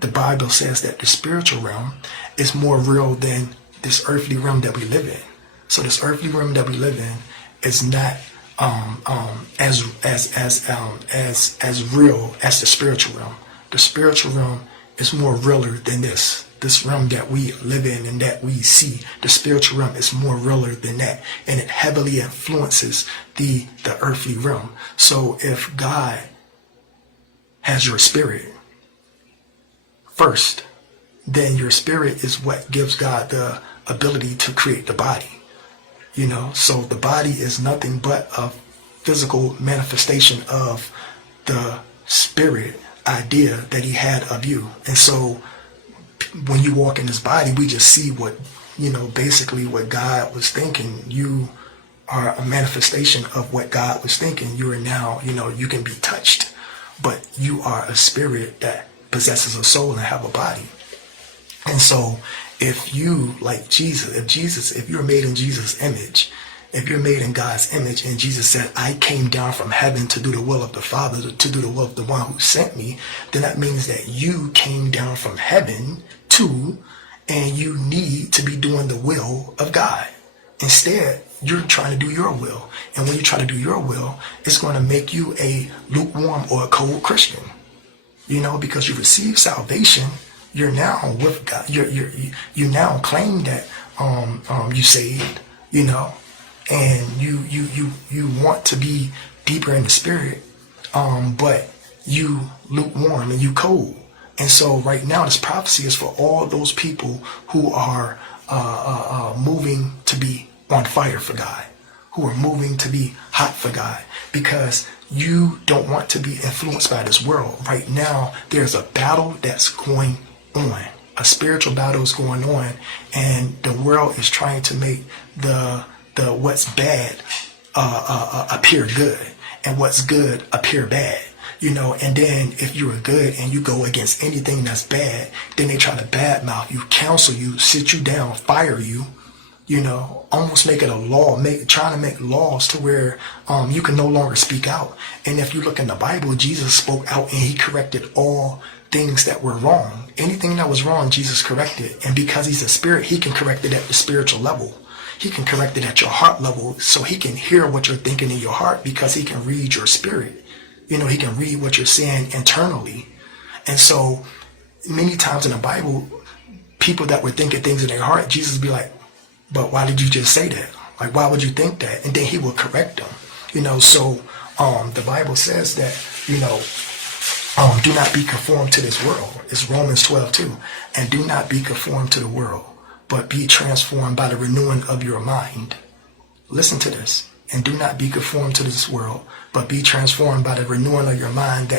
the Bible says that the spiritual realm is more real than this earthly realm that we live in. So this earthly realm that we live in is not as real as the spiritual realm. The spiritual realm is more realer than this realm that we live in and that we see. The spiritual realm is more realer than that, and it heavily influences the earthly realm. So if God has your spirit first, then your spirit is what gives God the ability to create the body. So the body is nothing but a physical manifestation of the spirit idea that he had of you. And so when you walk in this body, we just see what, basically what God was thinking. You are a manifestation of what God was thinking. You are now, you can be touched, but you are a spirit that possesses a soul and have a body. And so if you, like Jesus, if you're made in Jesus' image, if you're made in God's image, and Jesus said, I came down from heaven to do the will of the Father, to do the will of the one who sent me, then that means that you came down from heaven too, and you need to be doing the will of God. Instead, you're trying to do your will. And when you try to do your will, it's going to make you a lukewarm or a cold Christian. Because you receive salvation, you're now with God. You now claim that you saved, and you want to be deeper in the spirit, but you lukewarm and you cold. And so right now this prophecy is for all those people who are moving to be on fire for God, who are moving to be hot for God, because you don't want to be influenced by this world. Right now there's a battle that's going on. A spiritual battle is going on, and the world is trying to make the what's bad appear good, and what's good appear bad. And then if you're good and you go against anything that's bad, then they try to badmouth you, counsel you, sit you down, fire you, almost make it a law, trying to make laws to where you can no longer speak out. And if you look in the Bible, Jesus spoke out and he corrected all things that were wrong. Anything that was wrong, Jesus corrected. And because he's a spirit, he can correct it at the spiritual level. He can correct it at your heart level, so he can hear what you're thinking in your heart, because he can read your spirit. He can read what you're saying internally. And so many times in the Bible, people that were thinking things in their heart, Jesus would be like, but why did you just say that? Like, why would you think that? And then he will correct them. So the Bible says that, do not be conformed to this world. It's Romans 12:2. And do not be conformed to the world, but be transformed by the renewing of your mind. Listen to this. And do not be conformed to this world, but be transformed by the renewing of your mind, that